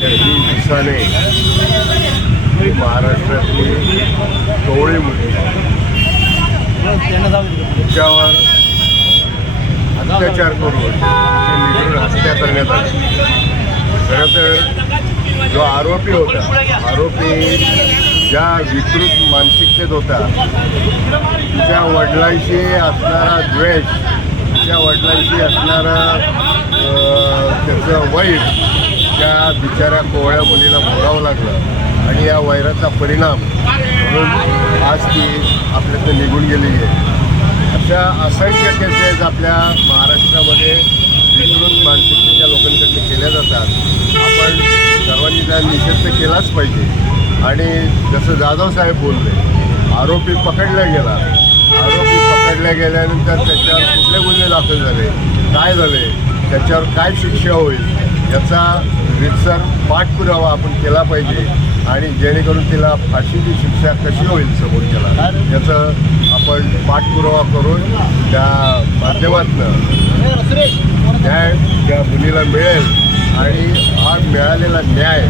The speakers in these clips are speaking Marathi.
त्या दिवसाने महाराष्ट्रातली टोळी मुली तिच्यावर अत्याचार करून निगडून हत्या करण्यात आली. खरं तर जो आरोपी होता आरोपी ज्या विकृत मानसिकतेत होता तिच्या वडिलांशी असणारा द्वेष तिच्या वडिलांशी असणारा त्याचं वैर बिचाऱ्या कोवळ्या मुलीला भोगावं लागलं. आणि या वैराचा परिणाम म्हणून आज ती आपल्यातून निघून गेलेली आहे. अशा असंख्य केसेस आपल्या महाराष्ट्रामध्ये विकृत मानसिकतेच्या लोकांकडे केल्या जातात. आपण सर्वांनी त्या निषेध तर केलाच पाहिजे. आणि जसं जाधव साहेब बोलले आरोपी पकडला गेला. आरोपी पकडल्या गेल्यानंतर त्याच्यावर कुठले गुन्हे दाखल झाले काय झाले त्याच्यावर काय शिक्षा होईल याचा रितसर पाठपुरावा आपण केला पाहिजे आणि जेणेकरून तिला फाशीची शिक्षा कशी होईल समोरच्याला याचं आपण पाठपुरावा करून त्या माध्यमातनं न्याय त्या मुलीला मिळेल आणि हा मिळालेला न्याय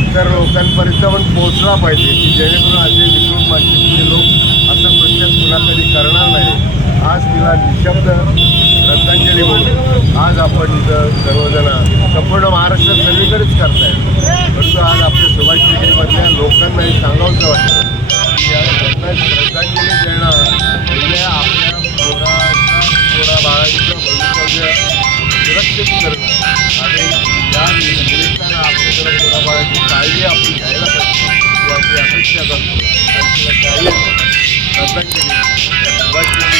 इतर लोकांपर्यंत पण पोहोचला पाहिजे की जेणेकरून असे विकृत मानसिकचे लोक असं प्रत्येक पुन्हा कधी करणार नाही आज तिला निशब्द आपण सर्वजण संपूर्ण महाराष्ट्रात सगळीकडेच करताय परंतु आज आपल्या सुभाष ब्रिगेडमधल्या लोकांना हे सांगावंसं वाटतं की या घटना श्रद्धांजली देणं म्हणजे आपल्या पोराच्या पोरा बाळांचं भवितव्य सुरक्षित करणं. आणि या निमित्तानं आपल्याकडे पोरा बाळाची काळजी आपण घ्यायला पाहिजे. याची अपेक्षा करतो. आणि काही श्रद्धांजली सुभाष